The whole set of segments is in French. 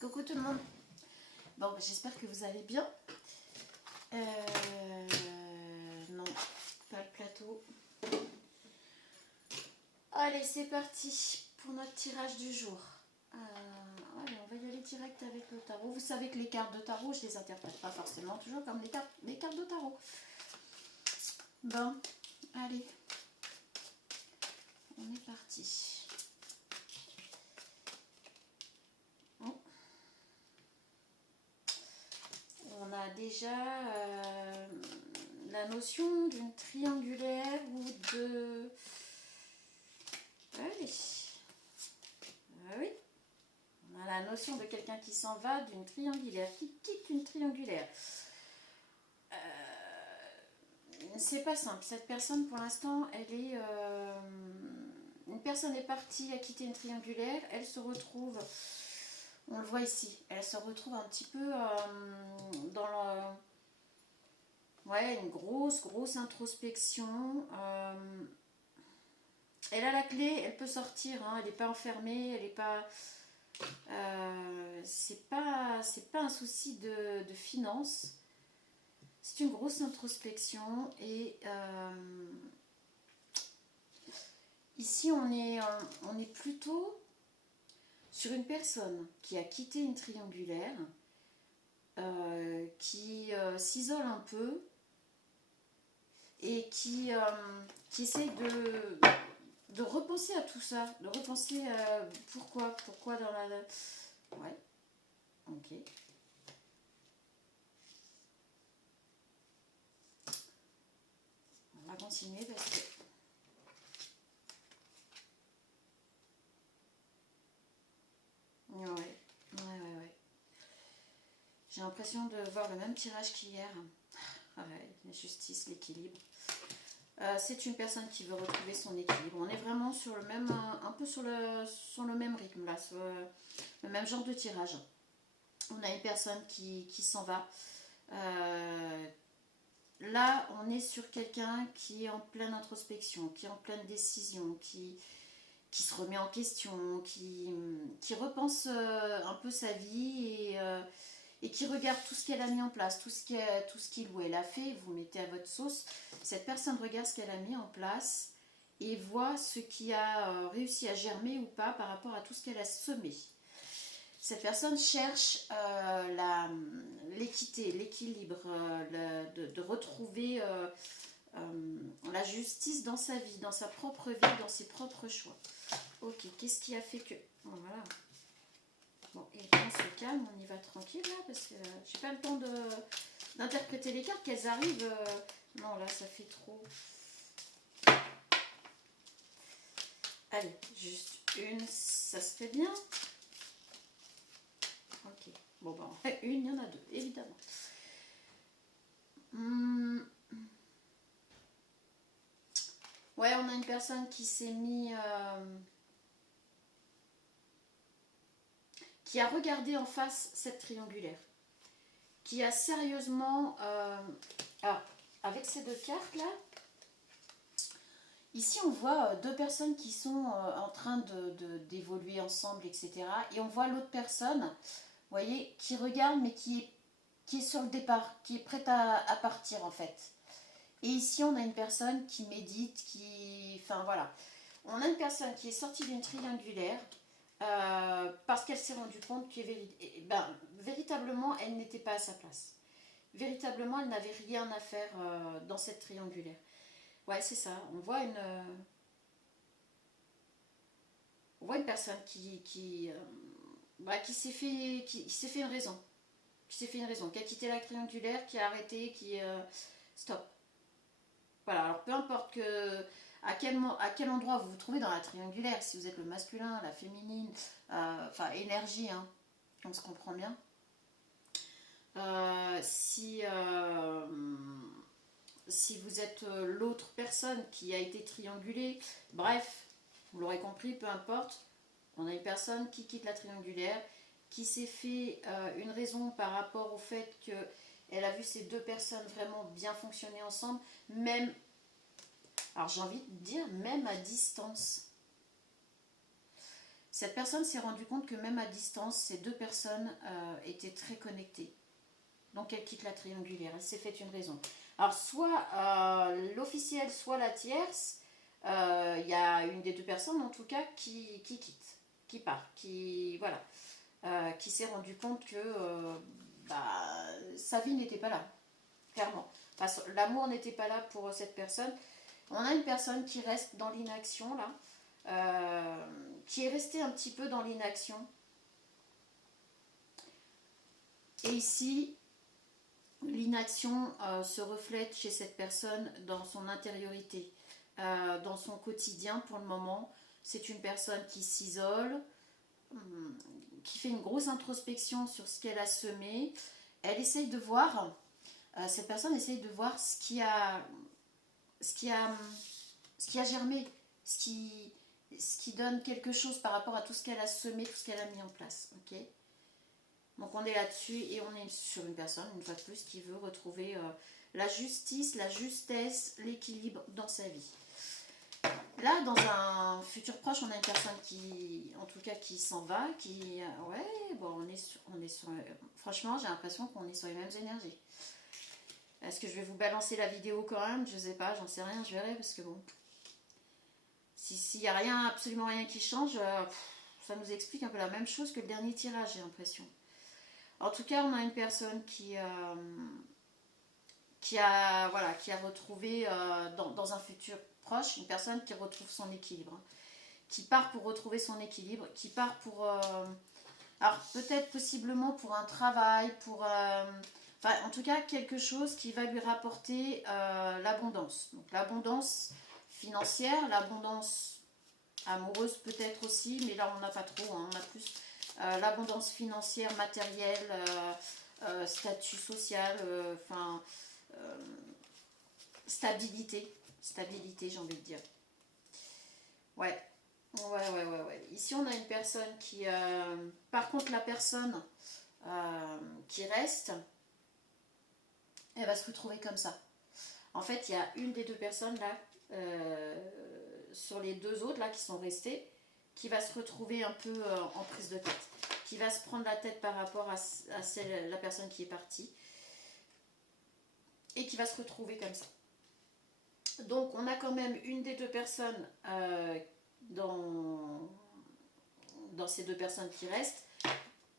Coucou tout le monde. Bon, j'espère que vous allez bien. Non, pas le plateau. Allez, c'est parti pour notre tirage du jour. Allez, on va y aller direct avec le tarot. Vous savez que les cartes de tarot, je les interprète pas forcément toujours comme les cartes de tarot. Bon, allez. On est parti. On a déjà la notion d'une triangulaire ou de... Allez. Oui. On a la notion de quelqu'un qui s'en va, d'une triangulaire, qui quitte une triangulaire. C'est pas simple. Cette personne, pour l'instant, elle est... une personne est partie, a quitté une triangulaire. Elle se retrouve... On le voit ici. Elle se retrouve un petit peu dans le... Ouais, une grosse introspection. Elle a la clé, elle peut sortir. Hein, elle n'est pas enfermée, elle n'est pas... c'est pas un souci de finances. C'est une grosse introspection et ici on est plutôt sur une personne qui a quitté une triangulaire, qui s'isole un peu et qui essaye de repenser à tout ça, de repenser pourquoi dans la... Ouais, ok. On va continuer parce que... Ouais. J'ai l'impression de voir le même tirage qu'hier. Ouais, la justice, l'équilibre. C'est une personne qui veut retrouver son équilibre. On est vraiment sur le même, un peu sur le même rythme là, sur le même genre de tirage. On a une personne qui s'en va. Là, on est sur quelqu'un qui est en pleine introspection, qui est en pleine décision, qui se remet en question, qui repense un peu sa vie et qui regarde tout ce qu'elle a mis en place, tout ce qu'il ou elle a fait. Vous mettez à votre sauce. Cette personne regarde ce qu'elle a mis en place et voit ce qui a réussi à germer ou pas par rapport à tout ce qu'elle a semé. Cette personne cherche l'équité, l'équilibre, de retrouver la justice dans sa vie, dans sa propre vie, dans ses propres choix. Ok, qu'est-ce qui a fait que... Bon, voilà. Bon, et on se calme, on y va tranquille là, parce que j'ai pas le temps d'interpréter les cartes, qu'elles arrivent... Non, là, ça fait trop... Allez, juste une, ça se fait bien. Ok, bon, ben, une, il y en a deux, évidemment. Ouais, on a une personne qui s'est mis... qui a regardé en face cette triangulaire. Qui a sérieusement... alors, avec ces deux cartes là, ici on voit deux personnes qui sont en train d'évoluer ensemble, etc. Et on voit l'autre personne, vous voyez, qui regarde mais qui est sur le départ, qui est prête à partir en fait. Et ici on a une personne qui médite, enfin voilà. On a une personne qui est sortie d'une triangulaire parce qu'elle s'est rendue compte que véritablement elle n'était pas à sa place. Véritablement elle n'avait rien à faire dans cette triangulaire. Ouais, c'est ça. On voit une personne qui s'est fait une raison. Qui a quitté la triangulaire, qui a arrêté, stop. Voilà, alors peu importe à quel endroit vous vous trouvez dans la triangulaire, si vous êtes le masculin, la féminine, enfin énergie, hein, on se comprend bien. Si vous êtes l'autre personne qui a été triangulée, bref, vous l'aurez compris, peu importe, on a une personne qui quitte la triangulaire, qui s'est fait une raison par rapport au fait qu'elle a vu ces deux personnes vraiment bien fonctionner ensemble, même, alors j'ai envie de dire, même à distance. Cette personne s'est rendue compte que même à distance, ces deux personnes étaient très connectées. Donc elle quitte la triangulaire, elle s'est fait une raison. Alors soit l'officiel, soit la tierce, il y a une des deux personnes en tout cas qui quitte, qui part, qui voilà, qui s'est rendu compte que sa vie n'était pas là, clairement. Enfin, l'amour n'était pas là pour cette personne. On a une personne qui reste dans l'inaction là, qui est restée un petit peu dans l'inaction. Et ici, l'inaction se reflète chez cette personne dans son intériorité, dans son quotidien pour le moment. C'est une personne qui s'isole, qui fait une grosse introspection sur ce qu'elle a semé. Elle essaye de voir, cette personne essaye de voir ce qui a germé, ce qui donne quelque chose par rapport à tout ce qu'elle a semé, tout ce qu'elle a mis en place. Ok. Donc on est là-dessus et on est sur une personne, une fois de plus, qui veut retrouver la justice, la justesse, l'équilibre dans sa vie. Là, dans un futur proche, on a une personne qui, en tout cas, qui s'en va, qui... ouais, bon, on est sur franchement, j'ai l'impression qu'on est sur les mêmes énergies. Est-ce que je vais vous balancer la vidéo quand même? Je sais pas, j'en sais rien, je verrai, parce que bon... S'il n'y a rien, absolument rien qui change, ça nous explique un peu la même chose que le dernier tirage, j'ai l'impression. En tout cas, on a une personne qui a retrouvé dans un futur proche, une personne qui retrouve son équilibre, hein, qui part pour retrouver son équilibre, qui part pour, alors peut-être possiblement pour un travail, pour, enfin en tout cas quelque chose qui va lui rapporter l'abondance. Donc l'abondance financière, l'abondance amoureuse peut-être aussi, mais là on n'a pas trop, hein, on a plus l'abondance financière, matérielle, statut social, stabilité, j'ai envie de dire. Ouais. Ouais. Ici, on a une personne qui... par contre, la personne qui reste, elle va se retrouver comme ça. En fait, il y a une des deux personnes là, sur les deux autres là qui sont restées, qui va se retrouver un peu en prise de tête, qui va se prendre la tête par rapport à la personne qui est partie, et qui va se retrouver comme ça. Donc on a quand même une des deux personnes dans ces deux personnes qui restent,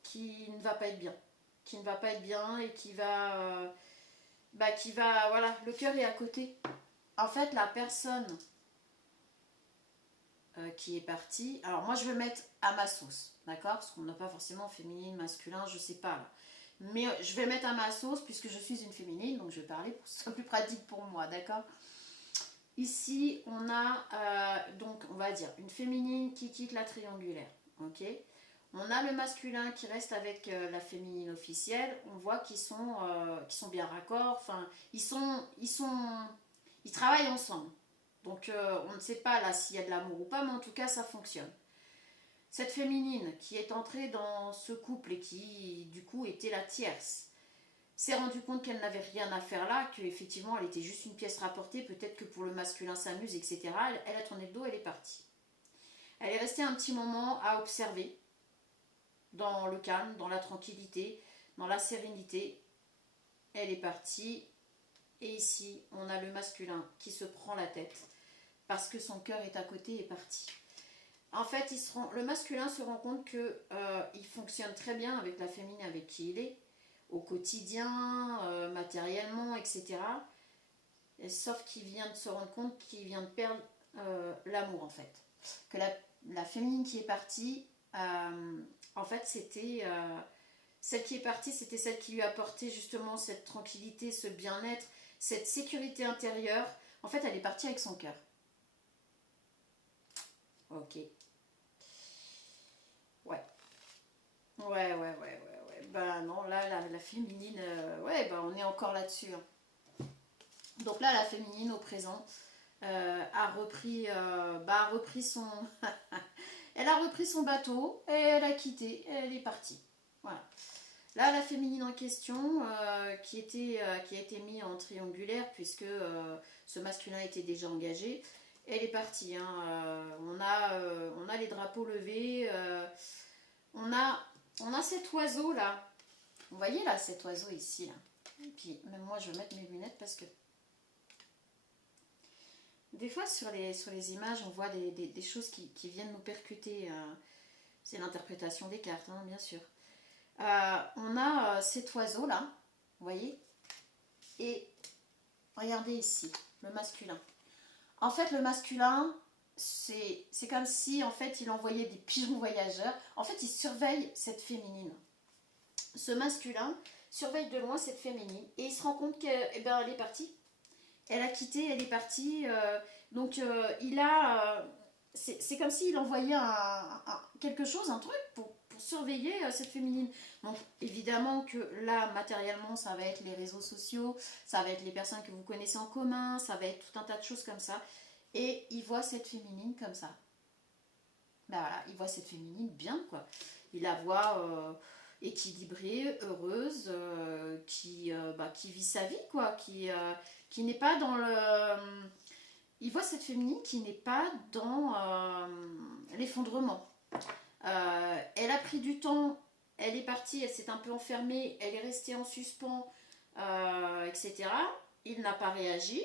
qui ne va pas être bien. Qui ne va pas être bien et qui va... voilà, le cœur est à côté. En fait, la personne qui est partie... Alors moi je vais mettre à ma sauce, d'accord? Parce qu'on n'a pas forcément féminine, masculin, je sais pas là. Mais je vais mettre à ma sauce puisque je suis une féminine, donc je vais parler pour que ce soit plus pratique pour moi, d'accord? Ici, on a, donc, on va dire, une féminine qui quitte la triangulaire, ok? On a le masculin qui reste avec la féminine officielle. On voit qu'ils sont bien raccords, enfin, ils travaillent ensemble. Donc, on ne sait pas là s'il y a de l'amour ou pas, mais en tout cas, ça fonctionne. Cette féminine qui est entrée dans ce couple et qui, du coup, était la tierce, s'est rendue compte qu'elle n'avait rien à faire là, qu'effectivement elle était juste une pièce rapportée, peut-être que pour le masculin s'amuse, etc. Elle a tourné le dos, elle est partie. Elle est restée un petit moment à observer, dans le calme, dans la tranquillité, dans la sérénité. Elle est partie, et ici on a le masculin qui se prend la tête, parce que son cœur est à côté et est parti. En fait, le masculin se rend compte qu'il fonctionne très bien avec la féminine avec qui il est, au quotidien, matériellement, etc. Et sauf qu'il vient de se rendre compte qu'il vient de perdre l'amour en fait. Que la féminine qui est partie, en fait c'était... celle qui est partie, c'était celle qui lui apportait justement cette tranquillité, ce bien-être, cette sécurité intérieure. En fait, elle est partie avec son cœur. Ok. Ouais. Bah non, là, la féminine, on est encore là-dessus. Hein. Donc là, la féminine au présent a repris son... elle a repris son bateau et elle a quitté, elle est partie. Voilà. Là, la féminine en question, qui a été mise en triangulaire, puisque ce masculin était déjà engagé, Elle est partie. Hein. On a les drapeaux levés. On a cet oiseau là. Vous voyez là, cet oiseau ici là. Et puis même moi, je vais mettre mes lunettes parce que des fois sur les images, on voit des choses qui viennent nous percuter. C'est l'interprétation des cartes, hein, bien sûr. On a cet oiseau là, vous voyez. Et regardez ici, le masculin. En fait, le masculin, c'est comme si en fait il envoyait des pigeons voyageurs. En fait, il surveille cette féminine. Ce masculin surveille de loin cette féminine et il se rend compte qu'elle elle est partie. Elle a quitté, elle est partie. Il a. C'est comme s'il envoyait quelque chose, un truc pour surveiller cette féminine. Donc évidemment que là, matériellement, ça va être les réseaux sociaux, ça va être les personnes que vous connaissez en commun, ça va être tout un tas de choses comme ça. Et il voit cette féminine comme ça. Ben voilà, il voit cette féminine bien, quoi. Il la voit équilibrée, heureuse, qui vit sa vie, quoi, qui n'est pas dans le... Il voit cette féminine qui n'est pas dans l'effondrement. Elle a pris du temps, elle est partie, elle s'est un peu enfermée, elle est restée en suspens, etc. Il n'a pas réagi.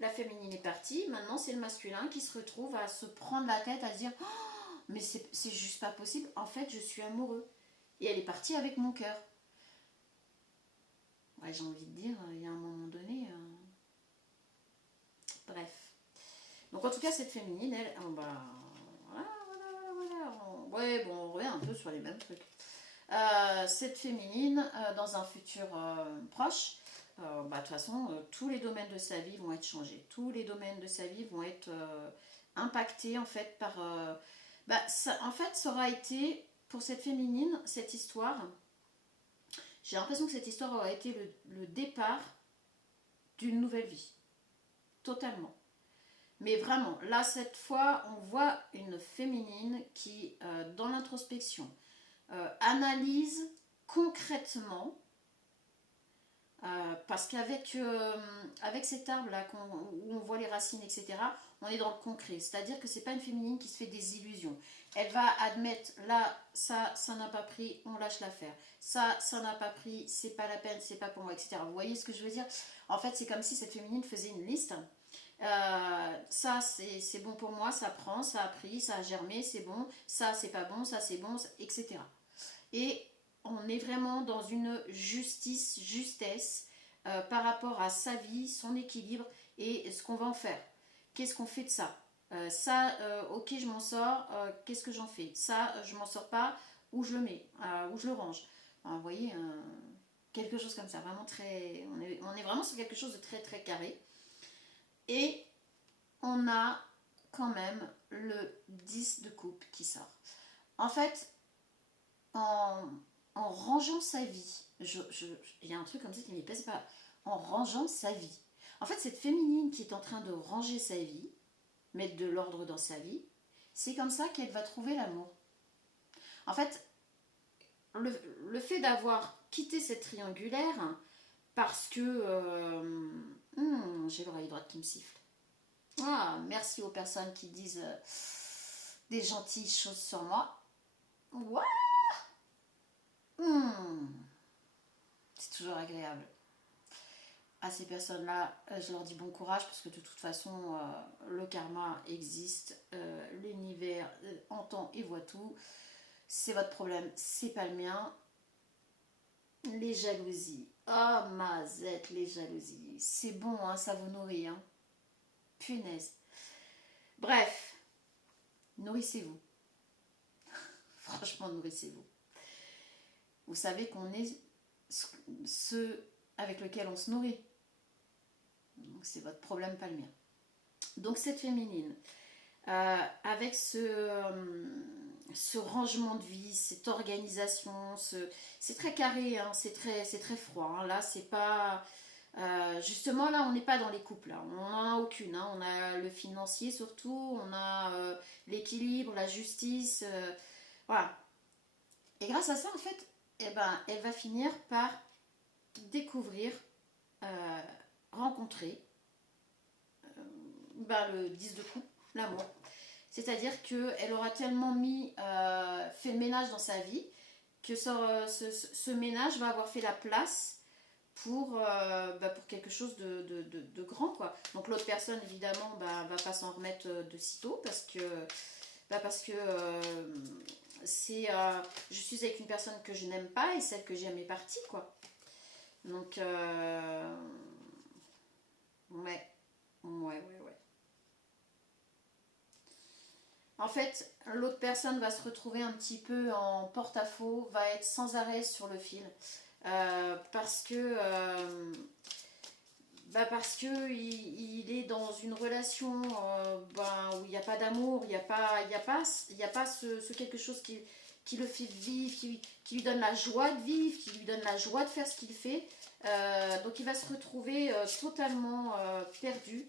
La féminine est partie, maintenant c'est le masculin qui se retrouve à se prendre la tête, à se dire oh, mais c'est juste pas possible, en fait je suis amoureux. Et elle est partie avec mon cœur. Ouais, j'ai envie de dire, il y a un moment donné... Bref. Donc en tout cas cette féminine, elle... Oh, bah, voilà. Ouais, bon, on revient un peu sur les mêmes trucs. Cette féminine, dans un futur proche, de toute façon, tous les domaines de sa vie vont être changés. Tous les domaines de sa vie vont être impactés en fait par... en fait, ça aura été, pour cette féminine, cette histoire, j'ai l'impression que cette histoire aura été le départ d'une nouvelle vie. Totalement. Mais vraiment, là, cette fois, on voit une féminine qui, dans l'introspection, analyse concrètement. Parce qu'avec avec cet arbre là où on voit les racines, etc., on est dans le concret. C'est-à-dire que c'est pas une féminine qui se fait des illusions. Elle va admettre là, ça n'a pas pris, on lâche l'affaire. Ça n'a pas pris, c'est pas la peine, c'est pas pour moi, etc. Vous voyez ce que je veux dire? En fait, c'est comme si cette féminine faisait une liste. Ça c'est bon pour moi, ça prend, ça a pris, ça a germé, c'est bon. Ça c'est pas bon, ça c'est bon, etc. Et on est vraiment dans une justesse par rapport à sa vie, son équilibre et ce qu'on va en faire. Qu'est-ce qu'on fait de ça? Ok, je m'en sors, qu'est-ce que j'en fais? Ça, je m'en sors pas, où je le mets, où je le range. Vous voyez, quelque chose comme ça, vraiment très... On est vraiment sur quelque chose de très très carré. Et on a quand même le 10 de coupe qui sort. En fait, en rangeant sa vie, il y a un truc comme ça qui ne m'y pèse pas, en rangeant sa vie. En fait, cette féminine qui est en train de ranger sa vie, mettre de l'ordre dans sa vie, c'est comme ça qu'elle va trouver l'amour. En fait, le fait d'avoir quitté cette triangulaire, parce que j'ai l'oreille droite qui me siffle. Ah, merci aux personnes qui disent des gentilles choses sur moi. Ouais. C'est toujours agréable. À ces personnes-là, je leur dis bon courage parce que de toute façon, le karma existe, l'univers entend et voit tout. C'est votre problème, c'est pas le mien. Les jalousies, oh mazette, les jalousies, c'est bon, hein, ça vous nourrit, hein. Punaise. Bref, nourrissez-vous. Franchement, nourrissez-vous. Vous savez qu'on est ceux avec lesquels on se nourrit. Donc c'est votre problème, pas le mien. Donc cette féminine, avec ce rangement de vie, cette organisation, c'est très carré, hein, c'est très froid. Hein. Là, c'est pas... justement, là, on n'est pas dans les couples. Là. On n'en a aucune. Hein. On a le financier surtout, on a l'équilibre, la justice. Voilà. Et grâce à ça, en fait, elle va finir par découvrir, rencontrer ben, le 10 de coupe, l'amour. C'est-à-dire qu'elle aura tellement fait le ménage dans sa vie que ce ménage va avoir fait la place pour quelque chose de grand, quoi. Donc l'autre personne, évidemment, va pas s'en remettre de sitôt parce que je suis avec une personne que je n'aime pas et celle que j'aime est partie, quoi. Donc, ouais, ouais. En fait, l'autre personne va se retrouver un petit peu en porte-à-faux, va être sans arrêt sur le fil. Parce que il est dans une relation où il n'y a pas d'amour, il y a pas ce quelque chose qui le fait vivre, qui lui donne la joie de vivre, qui lui donne la joie de faire ce qu'il fait. Donc il va se retrouver totalement perdu,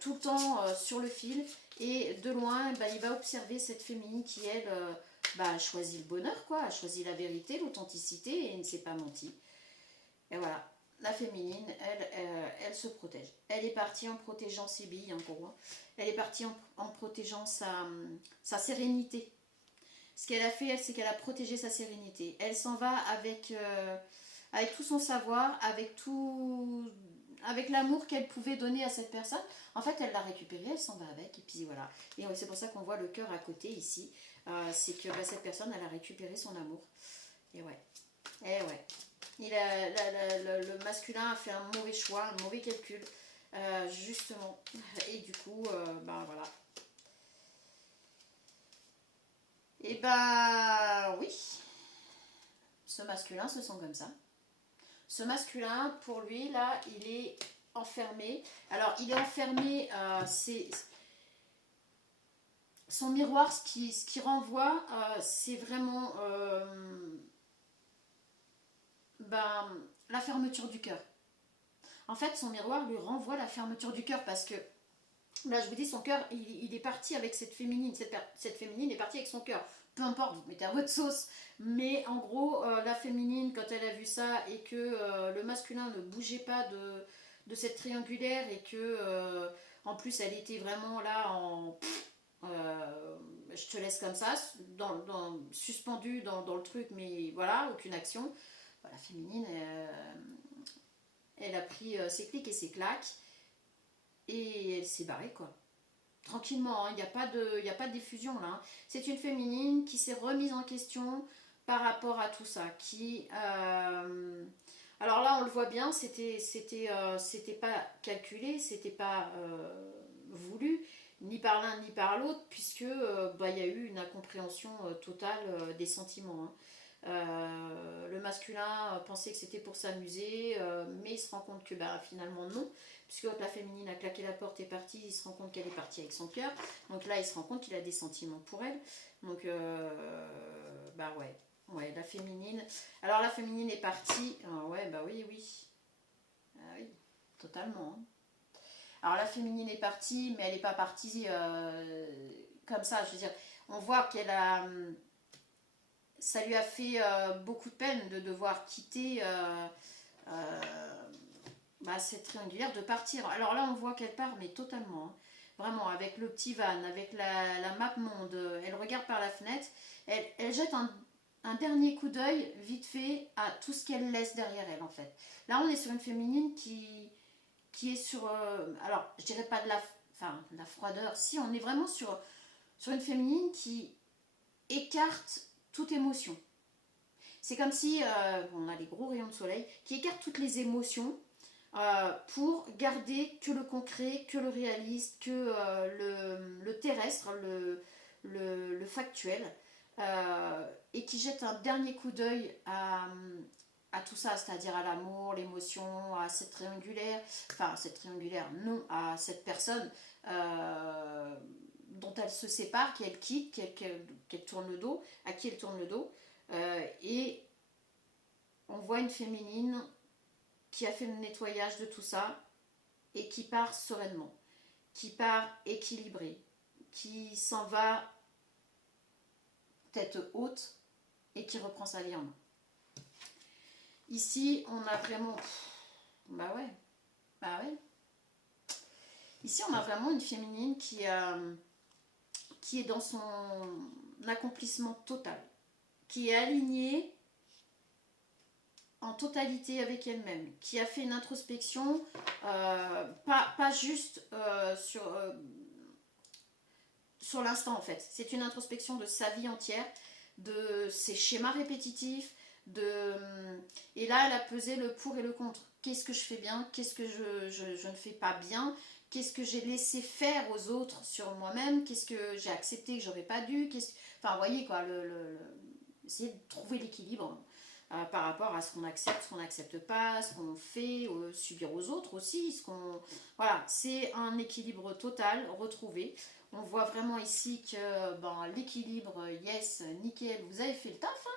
tout le temps sur le fil. Et de loin, il va observer cette féminine qui, elle, a choisi le bonheur, quoi, a choisi la vérité, l'authenticité et ne s'est pas menti. Et voilà. La féminine, elle se protège. Elle est partie en protégeant ses billes, en gros. Elle est partie en protégeant sa sérénité. Ce qu'elle a fait, c'est qu'elle a protégé sa sérénité. Elle s'en va avec tout son savoir, avec l'amour qu'elle pouvait donner à cette personne. En fait, elle l'a récupéré, elle s'en va avec, et puis voilà. Et c'est pour ça qu'on voit le cœur à côté ici. C'est que cette personne, elle a récupéré son amour. Et ouais. Et ouais. Le masculin a fait un mauvais choix, un mauvais calcul, justement. Et du coup, voilà. Et oui, ce masculin se sent comme ça. Ce masculin, pour lui, là, il est enfermé. Alors, il est enfermé, son miroir, ce qui renvoie, c'est vraiment la fermeture du cœur. En fait, son miroir lui renvoie la fermeture du cœur parce que, là, je vous dis, son cœur, il est parti avec cette féminine. Cette féminine est partie avec son cœur. Peu importe, vous mettez à votre sauce. Mais en gros, la féminine, quand elle a vu ça et que le masculin ne bougeait pas de cette triangulaire et que, en plus, elle était vraiment là je te laisse comme ça, suspendue dans le truc, mais voilà, aucune action. La féminine, elle a pris ses clics et ses claques et elle s'est barrée, quoi. Tranquillement, il n'y a pas de diffusion là. C'est une féminine qui s'est remise en question par rapport à tout ça. Alors là, on le voit bien, c'était pas calculé, c'était pas voulu, ni par l'un ni par l'autre, puisque il y a eu une incompréhension totale des sentiments. Hein. Le masculin pensait que c'était pour s'amuser, mais il se rend compte que finalement non, puisque quand la féminine a claqué la porte et est partie, il se rend compte qu'elle est partie avec son cœur. Donc là, il se rend compte qu'il a des sentiments pour elle. Donc, ouais, la féminine. Alors la féminine est partie. Ouais, oui, totalement. Hein. Alors la féminine est partie, mais elle n'est pas partie comme ça. Je veux dire, on voit qu'elle a. Ça lui a fait beaucoup de peine de devoir quitter cette triangulaire, de partir. Alors là, on voit qu'elle part, mais totalement. Hein. Vraiment, avec le petit van, avec la map monde. Elle regarde par la fenêtre. Elle jette un dernier coup d'œil, vite fait, à tout ce qu'elle laisse derrière elle, en fait. Là, on est sur une féminine qui est sur... alors, je dirais pas de la froideur. Si, on est vraiment sur une féminine qui écarte toute émotion. C'est comme si on a les gros rayons de soleil qui écartent toutes les émotions pour garder que le concret, que le réaliste, que le terrestre, le factuel, et qui jette un dernier coup d'œil à tout ça, c'est-à-dire à l'amour, l'émotion, à cette triangulaire, non, à cette personne dont elle se sépare, qu'elle quitte, qu'elle tourne le dos, à qui elle tourne le dos. Et on voit une féminine qui a fait le nettoyage de tout ça et qui part sereinement, qui part équilibrée, qui s'en va tête haute et qui reprend sa vie en main. Ici, on a vraiment... Bah ouais. Ici, on a vraiment une féminine qui est dans son accomplissement total, qui est alignée en totalité avec elle-même, qui a fait une introspection, pas juste sur l'instant en fait. C'est une introspection de sa vie entière, de ses schémas répétitifs, et là elle a pesé le pour et le contre. Qu'est-ce que je fais bien, qu'est-ce que je ne fais pas bien, qu'est-ce que j'ai laissé faire aux autres sur moi-même, qu'est-ce que j'ai accepté que j'aurais pas dû, enfin vous voyez quoi, essayer de trouver l'équilibre par rapport à ce qu'on accepte, ce qu'on n'accepte pas, ce qu'on fait subir aux autres aussi, voilà, c'est un équilibre total retrouvé. On voit vraiment ici que l'équilibre, yes, nickel, vous avez fait le taf, hein.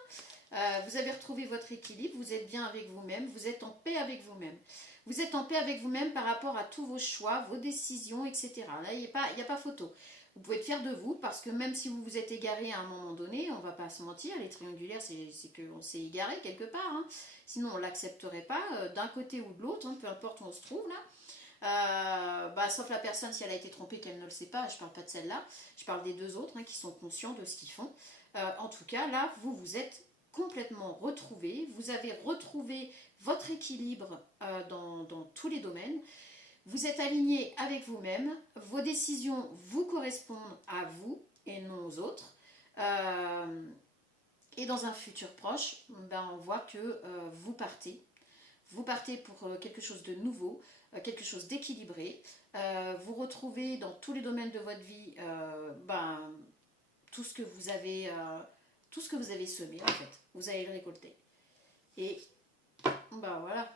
Vous avez retrouvé votre équilibre, vous êtes bien avec vous-même, vous êtes en paix avec vous-même. Vous êtes en paix avec vous-même par rapport à tous vos choix, vos décisions, etc. Là, il n'y a pas photo. Vous pouvez être fier de vous parce que même si vous vous êtes égaré à un moment donné, on ne va pas se mentir, les triangulaires, c'est qu'on s'est égaré quelque part. Hein. Sinon, on ne l'accepterait pas d'un côté ou de l'autre, hein, peu importe où on se trouve là. Sauf la personne si elle a été trompée qu'elle ne le sait pas, je parle pas de celle-là, je parle des deux autres qui sont conscients de ce qu'ils font. En tout cas là vous vous êtes complètement retrouvés, vous avez retrouvé votre équilibre dans tous les domaines, vous êtes aligné avec vous-même, vos décisions vous correspondent à vous et non aux autres. Et dans un futur proche, on voit que vous partez pour quelque chose de nouveau, quelque chose d'équilibré. Vous retrouvez dans tous les domaines de votre vie tout ce que vous avez semé en fait. Vous allez le récolter. Et voilà,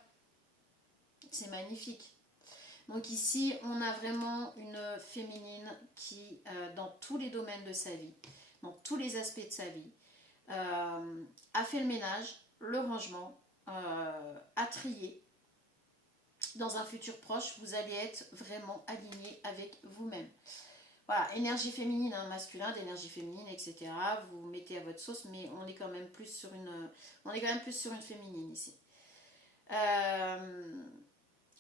c'est magnifique. Donc ici, on a vraiment une féminine qui, dans tous les domaines de sa vie, dans tous les aspects de sa vie, a fait le ménage, le rangement, a trié. Dans un futur proche, vous allez être vraiment aligné avec vous-même. Voilà, énergie féminine, hein, masculin, d'énergie féminine, etc. Vous mettez à votre sauce, mais on est quand même plus sur une féminine ici.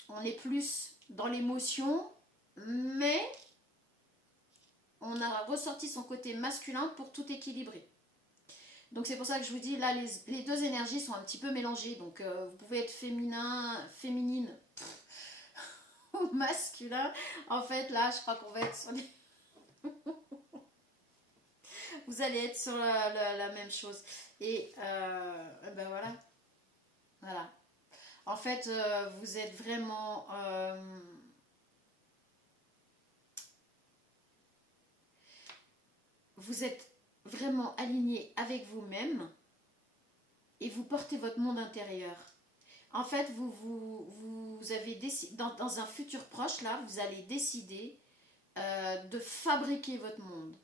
On est plus dans l'émotion, mais on a ressorti son côté masculin pour tout équilibrer. Donc c'est pour ça que je vous dis, là, les deux énergies sont un petit peu mélangées. Donc vous pouvez être féminine ou masculin. En fait, là, je crois qu'on va être sur les... vous allez être sur la même chose. Et voilà. Voilà. En fait, vous êtes vraiment... vous êtes vraiment aligné avec vous-même et vous portez votre monde intérieur. En fait, vous avez décidé, dans un futur proche, là, vous allez décider de fabriquer votre monde,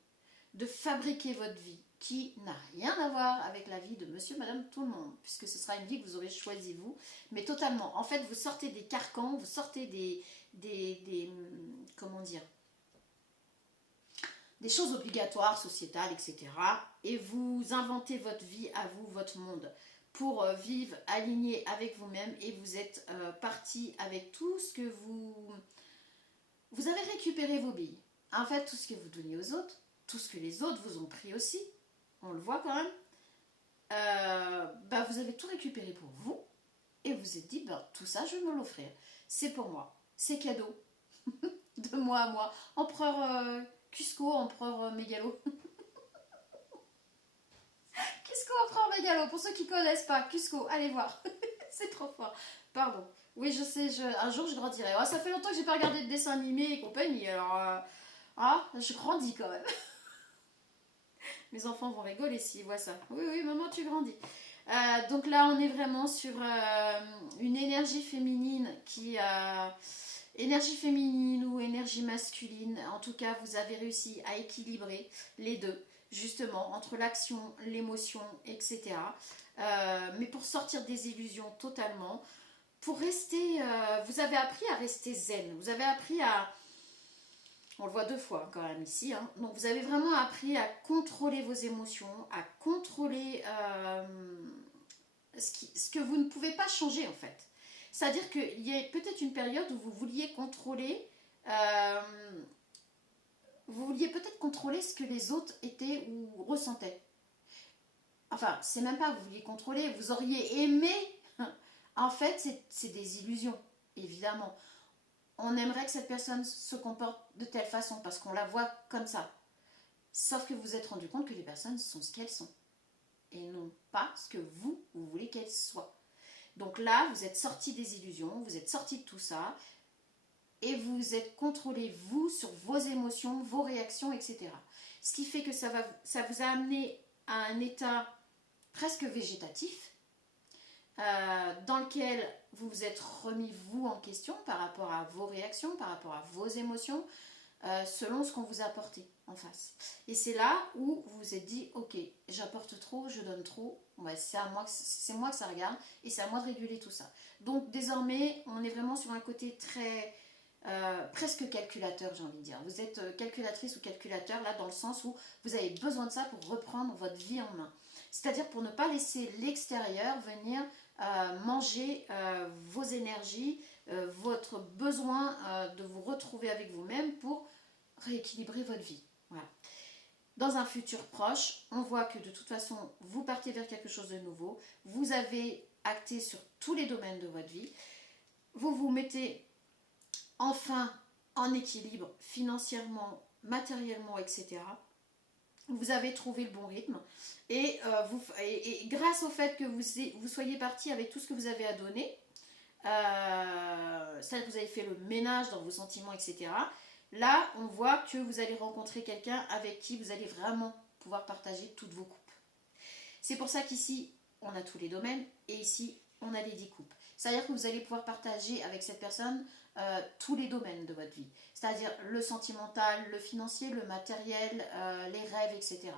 de fabriquer votre vie, qui n'a rien à voir avec la vie de monsieur, madame, tout le monde, puisque ce sera une vie que vous aurez choisie vous, mais totalement. En fait, vous sortez des carcans, vous sortez des comment dire, des choses obligatoires, sociétales, etc. Et vous inventez votre vie à vous, votre monde, pour vivre aligné avec vous-même, et vous êtes parti avec tout ce que vous avez récupéré vos billes. En fait, tout ce que vous donnez aux autres, tout ce que les autres vous ont pris aussi, on le voit quand même, vous avez tout récupéré pour vous, et vous vous êtes dit, tout ça, je vais me l'offrir. C'est pour moi, c'est cadeau, de moi à moi. Empereur Cusco, empereur Mégalo. Cusco, empereur Mégalo, pour ceux qui ne connaissent pas, Cusco, allez voir, c'est trop fort. Pardon. Oui, je sais, un jour je grandirai. Ça fait longtemps que j'ai pas regardé de dessins animés et compagnie, alors je grandis quand même. Mes enfants vont rigoler s'ils voient ça. Oui, oui, maman, tu grandis. Donc là, on est vraiment sur une énergie féminine énergie féminine ou énergie masculine. En tout cas, vous avez réussi à équilibrer les deux, justement, entre l'action, l'émotion, etc. Mais pour sortir des illusions totalement, pour rester... vous avez appris à rester zen. Vous avez appris à... On le voit deux fois quand même ici. Hein. Donc vous avez vraiment appris à contrôler vos émotions, à contrôler ce que vous ne pouvez pas changer en fait. C'est-à-dire qu'il y a peut-être une période où vous vouliez contrôler Euh, vous vouliez peut-être contrôler ce que les autres étaient ou ressentaient. Enfin, c'est même pas que vous vouliez contrôler, vous auriez aimé. En fait, c'est des illusions, évidemment. On aimerait que cette personne se comporte de telle façon parce qu'on la voit comme ça. Sauf que vous vous êtes rendu compte que les personnes sont ce qu'elles sont et non pas ce que vous voulez qu'elles soient. Donc là, vous êtes sorti des illusions, vous êtes sorti de tout ça et vous êtes contrôlé, vous, sur vos émotions, vos réactions, etc. Ce qui fait que ça vous a amené à un état presque végétatif, dans lequel vous vous êtes remis vous en question par rapport à vos réactions, par rapport à vos émotions, selon ce qu'on vous a apporté en face. Et c'est là où vous vous êtes dit, ok, j'apporte trop, je donne trop, ouais, c'est moi que ça regarde et c'est à moi de réguler tout ça. Donc désormais, on est vraiment sur un côté très presque calculateur, j'ai envie de dire. Vous êtes calculatrice ou calculateur là dans le sens où vous avez besoin de ça pour reprendre votre vie en main. C'est-à-dire pour ne pas laisser l'extérieur venir manger vos énergies, votre besoin de vous retrouver avec vous-même pour rééquilibrer votre vie. Voilà. Dans un futur proche, on voit que de toute façon, vous partez vers quelque chose de nouveau. Vous avez acté sur tous les domaines de votre vie. Vous vous mettez enfin en équilibre financièrement, matériellement, etc. Vous avez trouvé le bon rythme et grâce au fait que vous soyez parti avec tout ce que vous avez à donner, c'est-à-dire que vous avez fait le ménage dans vos sentiments, etc. Là, on voit que vous allez rencontrer quelqu'un avec qui vous allez vraiment pouvoir partager toutes vos coupes. C'est pour ça qu'ici, on a tous les domaines et ici, on a les 10 coupes. C'est-à-dire que vous allez pouvoir partager avec cette personne tous les domaines de votre vie. C'est-à-dire le sentimental, le financier, le matériel, les rêves, etc.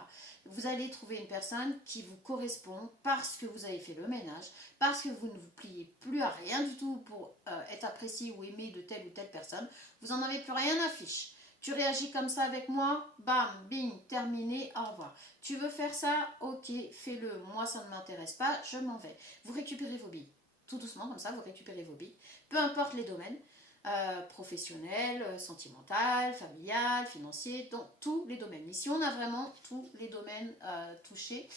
Vous allez trouver une personne qui vous correspond parce que vous avez fait le ménage, parce que vous ne vous pliez plus à rien du tout pour être apprécié ou aimé de telle ou telle personne. Vous n'en avez plus rien à fiche. Tu réagis comme ça avec moi, bam, bing, terminé, au revoir. Tu veux faire ça, ok, fais-le. Moi, ça ne m'intéresse pas, je m'en vais. Vous récupérez vos billes. Tout doucement, comme ça, vous récupérez vos billes. Peu importe les domaines, professionnel, sentimental, familial, financier, donc tous les domaines. Ici, on a vraiment tous les domaines touchés.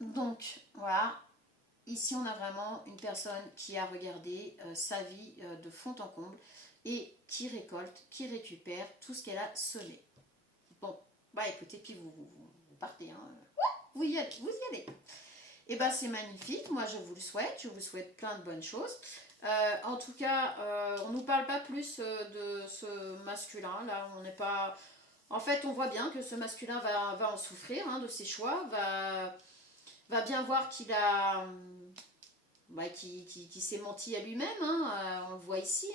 Donc, voilà. Ici, on a vraiment une personne qui a regardé sa vie de fond en comble et qui récolte, qui récupère tout ce qu'elle a semé. Bon, bah écoutez, puis vous partez, hein. Vous y allez. Et bah c'est magnifique, moi je vous le souhaite plein de bonnes choses. En tout cas, on ne nous parle pas plus de ce masculin, là, on n'est pas... En fait, on voit bien que ce masculin va en souffrir de ses choix, va bien voir qu'il a... qui s'est menti à lui-même, on le voit ici,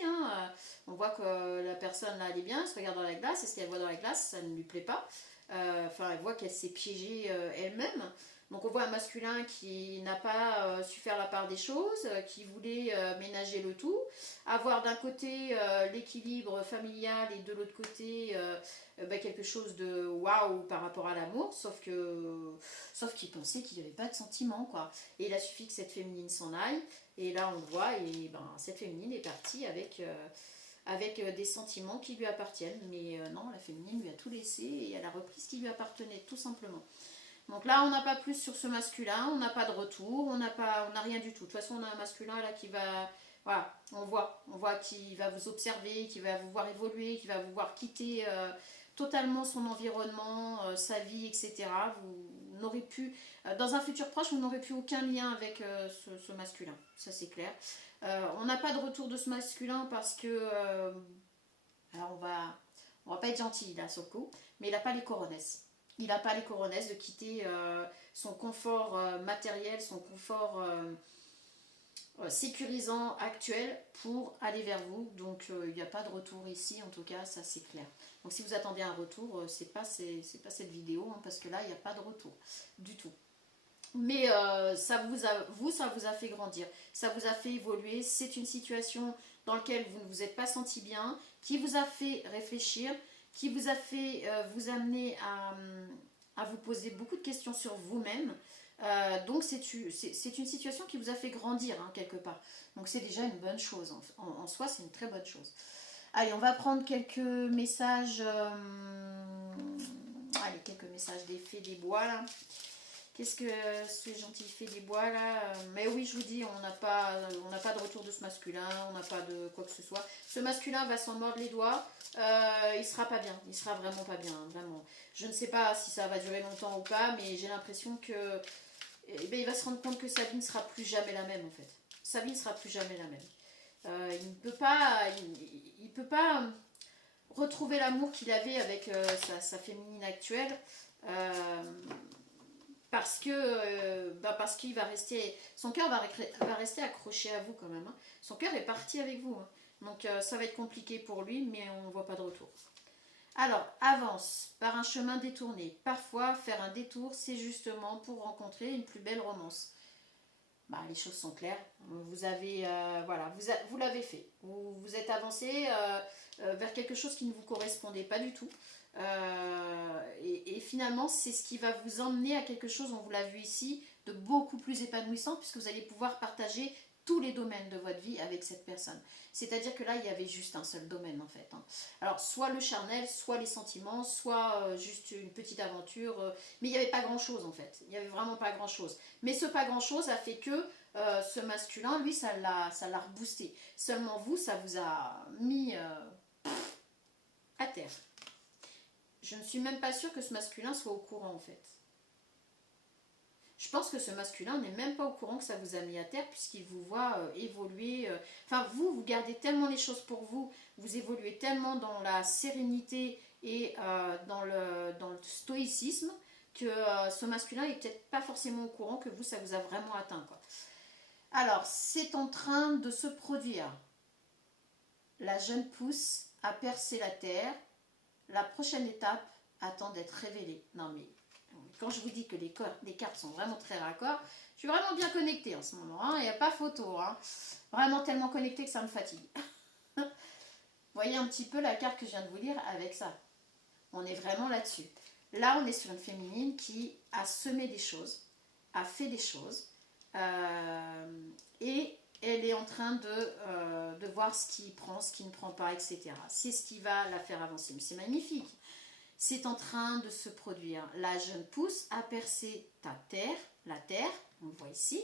on voit que la personne là elle est bien, elle se regarde dans la glace et ce qu'elle voit dans la glace ça ne lui plaît pas, elle voit qu'elle s'est piégée elle-même. Donc on voit un masculin qui n'a pas su faire la part des choses, qui voulait ménager le tout, avoir d'un côté l'équilibre familial et de l'autre côté quelque chose de waouh par rapport à l'amour, sauf qu'il pensait qu'il n'y avait pas de sentiments, quoi. Et il a suffi que cette féminine s'en aille, et là on le voit, et cette féminine est partie avec des sentiments qui lui appartiennent, mais non, la féminine lui a tout laissé et elle a repris ce qui lui appartenait, tout simplement. Donc là, on n'a pas plus sur ce masculin, on n'a pas de retour, on n'a rien du tout. De toute façon, on a un masculin là qui va, voilà, on voit qu'il va vous observer, qui va vous voir évoluer, qui va vous voir quitter totalement son environnement, sa vie, etc. Vous n'aurez plus, dans un futur proche, vous n'aurez plus aucun lien avec ce masculin, ça c'est clair. On n'a pas de retour de ce masculin parce que, alors on va pas être gentil là sur le coup, mais il n'a pas les coronesses. Il n'a pas les coronesses de quitter son confort matériel, son confort sécurisant actuel pour aller vers vous. Donc il n'y a pas de retour ici, en tout cas, ça c'est clair. Donc si vous attendez un retour, c'est pas cette vidéo, parce que là, il n'y a pas de retour du tout. Mais ça vous a fait grandir, ça vous a fait évoluer. C'est une situation dans laquelle vous ne vous êtes pas senti bien, qui vous a fait réfléchir, qui vous a fait vous amener à vous poser beaucoup de questions sur vous-même. Donc c'est une situation qui vous a fait grandir quelque part. Donc c'est déjà une bonne chose. En soi, c'est une très bonne chose. Allez, on va prendre quelques messages. Allez, quelques messages des fées des bois là. Qu'est-ce que ce gentil fait des bois là? Mais oui, je vous dis, on n'a pas de retour de ce masculin, on n'a pas de quoi que ce soit. Ce masculin va s'en mordre les doigts, il sera pas bien, il sera vraiment pas bien, vraiment. Je ne sais pas si ça va durer longtemps ou pas, mais j'ai l'impression que il va se rendre compte que sa vie ne sera plus jamais la même en fait. Sa vie ne sera plus jamais la même. Il ne peut pas, il peut pas retrouver l'amour qu'il avait avec sa féminine actuelle. Euh, parce qu'il va rester, son cœur va rester accroché à vous quand même, hein. Son cœur est parti avec vous, hein. Donc ça va être compliqué pour lui, mais on ne voit pas de retour. Alors, avance par un chemin détourné. Parfois, faire un détour, c'est justement pour rencontrer une plus belle romance. Bah, les choses sont claires. Vous avez, voilà, vous l'avez fait. Vous êtes avancé vers quelque chose qui ne vous correspondait pas du tout. Et finalement, c'est ce qui va vous emmener à quelque chose, on vous l'a vu ici, de beaucoup plus épanouissant, puisque vous allez pouvoir partager tous les domaines de votre vie avec cette personne. C'est-à-dire que là, il y avait juste un seul domaine en fait, hein. Alors, soit le charnel, soit les sentiments, soit juste une petite aventure, mais il n'y avait pas grand-chose en fait. Il n'y avait vraiment pas grand-chose. Mais ce pas grand-chose a fait que ce masculin, lui, ça l'a reboosté. Seulement vous, ça vous a mis à terre. Je ne suis même pas sûre que ce masculin soit au courant en fait. Je pense que ce masculin n'est même pas au courant que ça vous a mis à terre puisqu'il vous voit évoluer. Enfin, vous gardez tellement les choses pour vous, vous évoluez tellement dans la sérénité et dans le stoïcisme que ce masculin n'est peut-être pas forcément au courant que vous, ça vous a vraiment atteint, quoi. Alors, c'est en train de se produire. La jeune pousse a percé la terre. La prochaine étape attend d'être révélée. Non mais, quand je vous dis que les cartes sont vraiment très raccords, je suis vraiment bien connectée en ce moment, hein. Il n'y a pas photo, hein. Vraiment tellement connectée que ça me fatigue. Vous voyez un petit peu la carte que je viens de vous lire avec ça. On est vraiment là-dessus. Là, on est sur une féminine qui a semé des choses, a fait des choses, et elle est en train de voir ce qui prend, ce qui ne prend pas, etc. C'est ce qui va la faire avancer. Mais c'est magnifique. C'est en train de se produire. La jeune pousse a percé la terre, on le voit ici.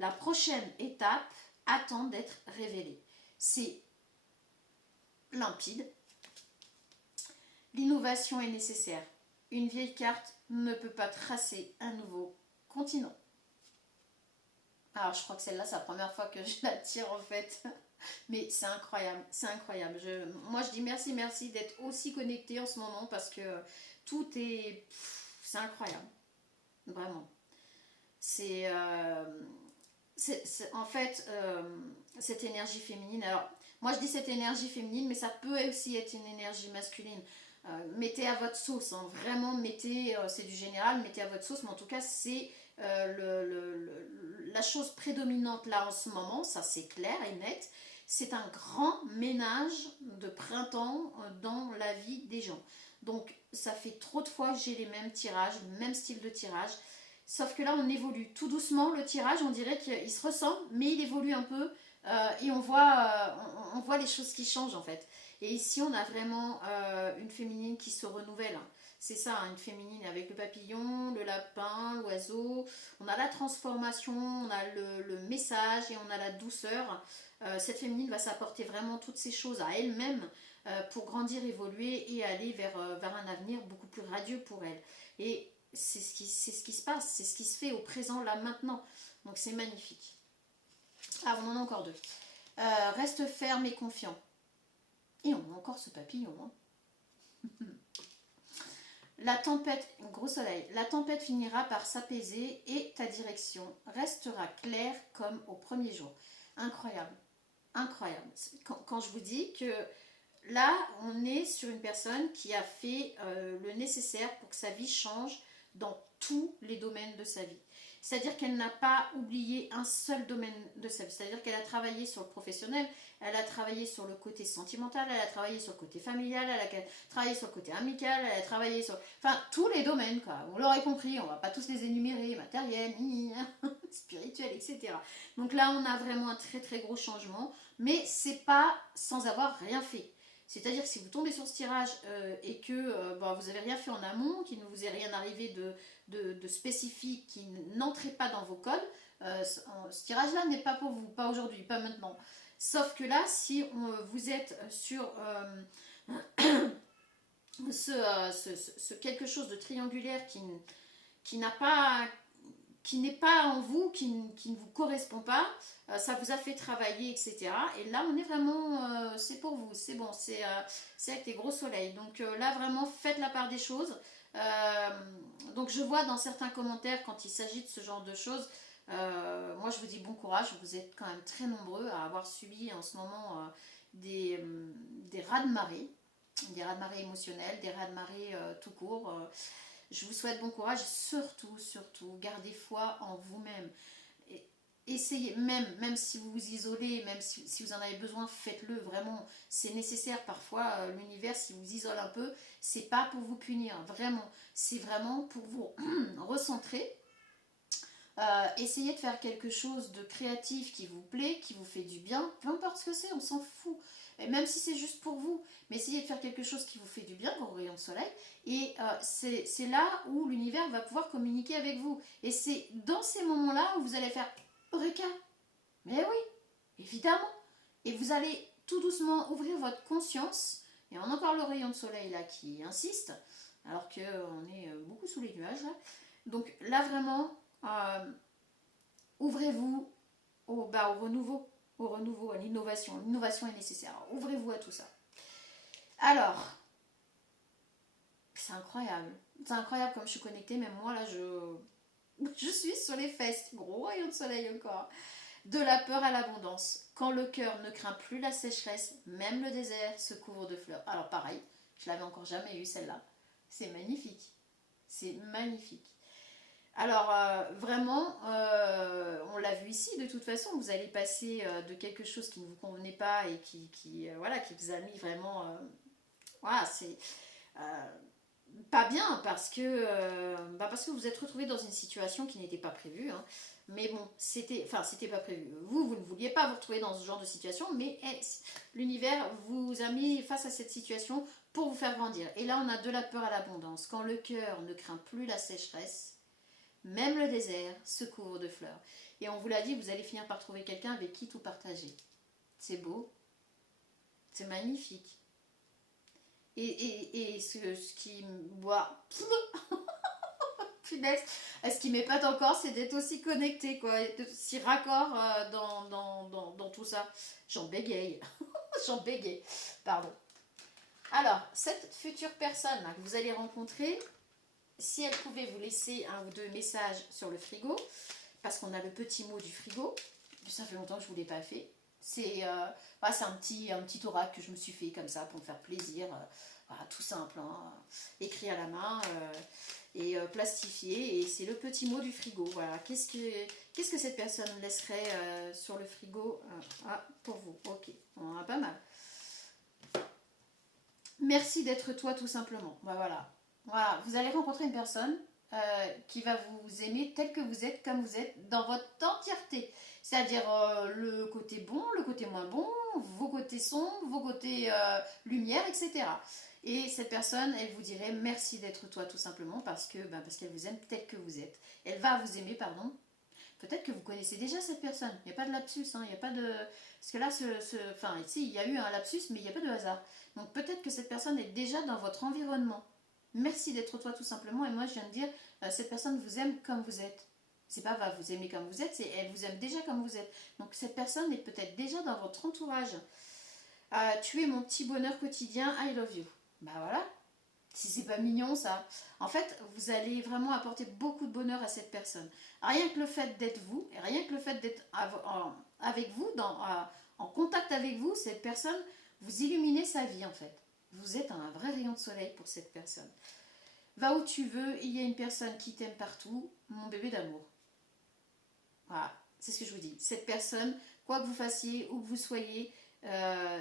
La prochaine étape attend d'être révélée. C'est limpide. L'innovation est nécessaire. Une vieille carte ne peut pas tracer un nouveau continent. Alors je crois que celle-là, c'est la première fois que je la tire en fait. Mais c'est incroyable, c'est incroyable. Moi je dis merci d'être aussi connecté en ce moment parce que tout est... C'est incroyable, vraiment. C'est... en fait, cette énergie féminine. Alors, moi je dis cette énergie féminine, mais ça peut aussi être une énergie masculine. Mettez à votre sauce, hein, vraiment mettez, c'est du général, mettez à votre sauce, mais en tout cas c'est la chose prédominante là en ce moment, ça c'est clair et net. C'est un grand ménage de printemps dans la vie des gens. Donc ça fait trop de fois que j'ai les mêmes tirages, le même style de tirage. Sauf que là, on évolue tout doucement. Le tirage, on dirait qu'il se ressemble, mais il évolue un peu. Et on voit les choses qui changent en fait. Et ici, on a vraiment une féminine qui se renouvelle. C'est ça, hein, une féminine avec le papillon, le lapin, l'oiseau. On a la transformation, on a le message et on a la douceur. Cette féminine va s'apporter vraiment toutes ces choses à elle-même pour grandir, évoluer et aller vers un avenir beaucoup plus radieux pour elle. Et c'est ce qui se passe, c'est ce qui se fait au présent, là, maintenant. Donc c'est magnifique. Ah, on en a encore deux. Reste ferme et confiant. Et on a encore ce papillon, hein. La tempête, gros soleil, la tempête finira par s'apaiser et ta direction restera claire comme au premier jour. Incroyable, incroyable. Quand je vous dis que là, on est sur une personne qui a fait le nécessaire pour que sa vie change dans tous les domaines de sa vie. C'est-à-dire qu'elle n'a pas oublié un seul domaine de sa vie. C'est-à-dire qu'elle a travaillé sur le professionnel, elle a travaillé sur le côté sentimental, elle a travaillé sur le côté familial, elle a travaillé sur le côté amical, elle a travaillé sur... Enfin, tous les domaines, quoi. Vous l'aurez compris, on ne va pas tous les énumérer, matériel, spirituel, etc. Donc là, on a vraiment un très très gros changement, mais c'est pas sans avoir rien fait. C'est-à-dire que si vous tombez sur ce tirage et que vous n'avez rien fait en amont, qu'il ne vous est rien arrivé de spécifique, qui n'entrait pas dans vos codes, ce tirage-là n'est pas pour vous, pas aujourd'hui, pas maintenant. Sauf que là, si vous êtes sur ce quelque chose de triangulaire qui n'a pas, qui n'est pas en vous, qui ne vous correspond pas, ça vous a fait travailler, etc. Et là, on est vraiment, c'est pour vous, c'est bon, c'est avec des gros soleils. Donc là, vraiment, faites la part des choses. Donc je vois dans certains commentaires, quand il s'agit de ce genre de choses, moi je vous dis bon courage, vous êtes quand même très nombreux à avoir subi en ce moment des raz-de-marée, des raz-de-marée émotionnels, des raz-de-marée tout court. Je vous souhaite bon courage, surtout, surtout, gardez foi en vous-même. Essayez, même si vous vous isolez, même si vous en avez besoin, faites-le vraiment. C'est nécessaire parfois, l'univers, si vous isole un peu, c'est pas pour vous punir, vraiment. C'est vraiment pour vous recentrer. Essayez de faire quelque chose de créatif qui vous plaît, qui vous fait du bien, peu importe ce que c'est, on s'en fout. Et même si c'est juste pour vous, mais essayez de faire quelque chose qui vous fait du bien, vos rayons de soleil, et c'est là où l'univers va pouvoir communiquer avec vous. Et c'est dans ces moments-là où vous allez faire Eureka. Mais oui, évidemment. Et vous allez tout doucement ouvrir votre conscience, et on a encore le rayon de soleil là qui insiste, alors qu'on est beaucoup sous les nuages là. Donc là vraiment, ouvrez-vous au renouveau, à l'innovation. L'innovation est nécessaire. Alors, ouvrez-vous à tout ça. Alors, c'est incroyable. C'est incroyable comme je suis connectée, même moi là, je suis sur les fesses. Gros rayon de soleil encore. De la peur à l'abondance. Quand le cœur ne craint plus la sécheresse, même le désert se couvre de fleurs. Alors pareil, je l'avais encore jamais eu celle-là. C'est magnifique. C'est magnifique. Alors vraiment, on l'a vu ici, de toute façon, vous allez passer de quelque chose qui ne vous convenait pas et qui vous a mis vraiment... voilà, c'est pas bien parce que vous êtes retrouvé dans une situation qui n'était pas prévue. Hein. Mais bon, c'était pas prévu. Vous ne vouliez pas vous retrouver dans ce genre de situation, mais l'univers vous a mis face à cette situation pour vous faire grandir. Et là, on a de la peur à l'abondance. Quand le cœur ne craint plus la sécheresse, même le désert se couvre de fleurs. Et on vous l'a dit, vous allez finir par trouver quelqu'un avec qui tout partager. C'est beau. C'est magnifique. Et ce qui... Boah. Punaise. Ce qui m'épate encore, c'est d'être aussi connecté, quoi. D'être aussi raccord dans tout ça. J'en bégaye. J'en bégaye. Pardon. Alors, cette future personne là, que vous allez rencontrer, si elle pouvait vous laisser un ou deux messages sur le frigo, parce qu'on a le petit mot du frigo, ça fait longtemps que je ne vous l'ai pas fait. C'est un petit oracle que je me suis fait comme ça pour me faire plaisir. Voilà, tout simple, hein, écrit à la main et plastifié. Et c'est le petit mot du frigo. Voilà. Qu'est-ce que cette personne laisserait sur le frigo pour vous? Ok, on en a pas mal. Merci d'être toi tout simplement. Voilà. Voilà, vous allez rencontrer une personne qui va vous aimer tel que vous êtes, comme vous êtes, dans votre entièreté. C'est-à-dire le côté bon, le côté moins bon, vos côtés sombres, vos côtés lumière, etc. Et cette personne, elle vous dirait merci d'être toi tout simplement parce qu'elle vous aime tel que vous êtes. Elle va vous aimer, pardon. Peut-être que vous connaissez déjà cette personne. Il n'y a pas de lapsus, hein, il n'y a pas de... Parce que là, ici, il y a eu un lapsus, mais il n'y a pas de hasard. Donc peut-être que cette personne est déjà dans votre environnement. Merci d'être toi tout simplement. Et moi, je viens de dire, cette personne vous aime comme vous êtes. C'est pas va vous aimer comme vous êtes, c'est elle vous aime déjà comme vous êtes. Donc cette personne est peut-être déjà dans votre entourage. Tu es mon petit bonheur quotidien, I love you. Bah voilà. Si c'est pas mignon ça. En fait, vous allez vraiment apporter beaucoup de bonheur à cette personne. Rien que le fait d'être vous, et rien que le fait d'être avec vous, en contact avec vous, cette personne, vous illuminez sa vie en fait. Vous êtes un vrai rayon de soleil pour cette personne. Va où tu veux, il y a une personne qui t'aime partout, mon bébé d'amour. Voilà, c'est ce que je vous dis. Cette personne, quoi que vous fassiez, où que vous soyez,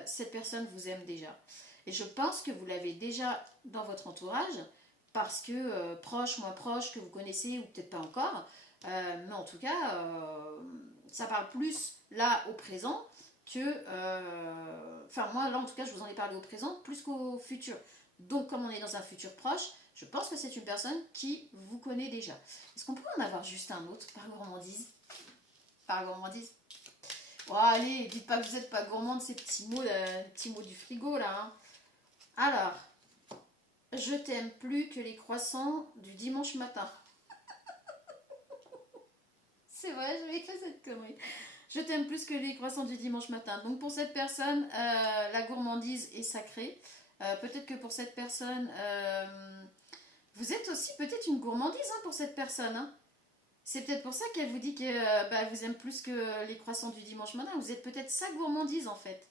cette personne vous aime déjà. Et je pense que vous l'avez déjà dans votre entourage, parce que proche, moins proche, que vous connaissez, ou peut-être pas encore. Mais en tout cas, ça parle plus là au présent. que... Enfin, moi, là, en tout cas, je vous en ai parlé au présent, plus qu'au futur. Donc, comme on est dans un futur proche, je pense que c'est une personne qui vous connaît déjà. Est-ce qu'on pourrait en avoir juste un autre, par gourmandise? Par gourmandise. Bon, allez, dites pas que vous n'êtes pas gourmand de ces petits mots du frigo, là. Hein. Alors, je t'aime plus que les croissants du dimanche matin. C'est vrai, j'avais écrit cette connerie. Je t'aime plus que les croissants du dimanche matin. Donc pour cette personne, la gourmandise est sacrée. Peut-être que pour cette personne, vous êtes aussi peut-être une gourmandise hein, pour cette personne. Hein. C'est peut-être pour ça qu'elle vous dit que bah, vous aime plus que les croissants du dimanche matin. Vous êtes peut-être sa gourmandise en fait.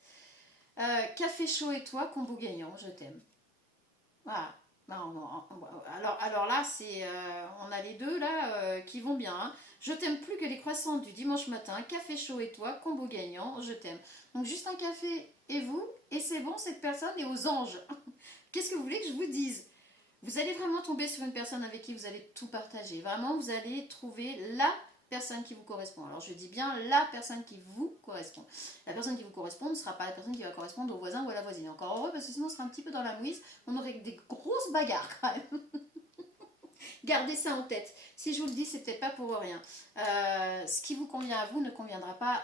Café chaud et toi, combo gagnant, je t'aime. Voilà. Alors là, on a les deux là qui vont bien. Hein. Je t'aime plus que les croissants du dimanche matin, café chaud et toi, combo gagnant, je t'aime. Donc juste un café et vous, et c'est bon, cette personne est aux anges. Qu'est-ce que vous voulez que je vous dise? Vous allez vraiment tomber sur une personne avec qui vous allez tout partager. Vraiment, vous allez trouver la personne qui vous correspond. Alors je dis bien la personne qui vous correspond. La personne qui vous correspond ne sera pas la personne qui va correspondre au voisin ou à la voisine. Encore heureux parce que sinon on sera un petit peu dans la mouise. On aurait des grosses bagarres quand même. Gardez ça en tête. Si je vous le dis, c'est peut-être pas pour rien. Ce qui vous convient à vous ne conviendra pas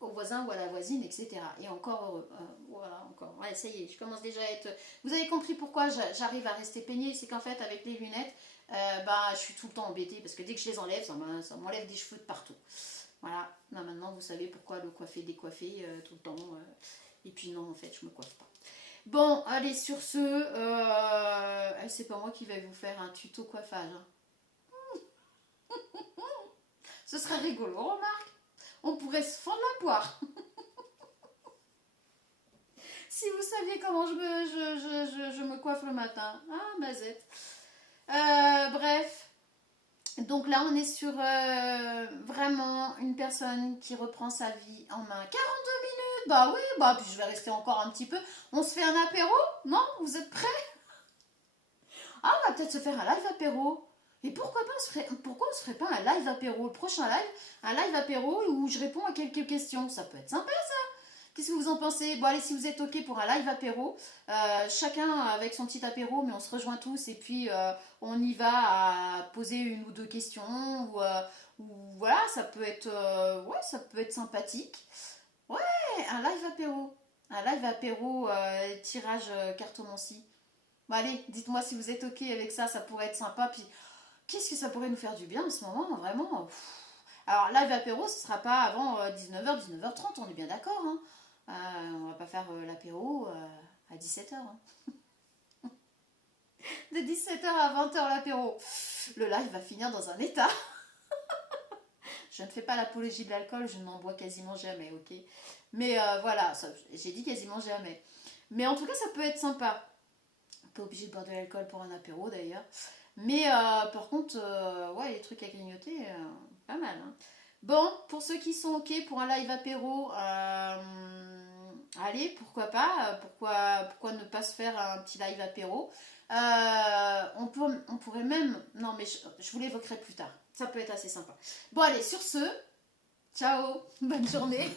au voisin ou à la voisine, etc. Et encore heureux. Voilà, encore. Ouais, ça y est, je commence déjà à être... Vous avez compris pourquoi j'arrive à rester peignée. C'est qu'en fait, avec les lunettes, bah, je suis tout le temps embêtée parce que dès que je les enlève, ça m'enlève des cheveux de partout. Voilà. Là, maintenant, vous savez pourquoi le coiffer, décoiffer tout le temps. Et puis non, en fait, je me coiffe pas. Bon, allez, sur ce, c'est pas moi qui vais vous faire un tuto coiffage. Hein. Ce serait rigolo, remarque. On pourrait se fendre la poire. Si vous saviez comment je me coiffe le matin. Ah, mazette. Bref. Donc là, on est sur vraiment une personne qui reprend sa vie en main. 42 minutes, bah oui, bah puis je vais rester encore un petit peu. On se fait un apéro? Non? Vous êtes prêts? Ah, on va peut-être se faire un live apéro. Et pourquoi on se ferait pas un live apéro? Le prochain live, un live apéro où je réponds à quelques questions. Ça peut être sympa ça. Qu'est-ce que vous en pensez? Bon allez, si vous êtes ok pour un live apéro, chacun avec son petit apéro, mais on se rejoint tous et puis on y va à poser une ou deux questions ou voilà, ça peut être sympathique. Ouais, un live apéro. Un live apéro tirage cartomancie. Bon allez, dites-moi si vous êtes ok avec ça, ça pourrait être sympa. Puis qu'est-ce que ça pourrait nous faire du bien en ce moment, vraiment. Alors live apéro, ce sera pas avant 19h, 19h30, on est bien d'accord. Hein. On va pas faire l'apéro à 17h. Hein. De 17h à 20h l'apéro. Le live va finir dans un état. Je ne fais pas l'apologie de l'alcool, je n'en bois quasiment jamais, ok. Mais voilà, j'ai dit quasiment jamais. Mais en tout cas, ça peut être sympa. Pas obligé de boire de l'alcool pour un apéro d'ailleurs. Mais par contre, ouais, les trucs à grignoter, pas mal. Hein. Bon, pour ceux qui sont ok pour un live apéro, allez, pourquoi pas, pourquoi ne pas se faire un petit live apéro. On pourrait même, non mais je vous l'évoquerai plus tard, ça peut être assez sympa. Bon allez, sur ce, ciao, bonne journée.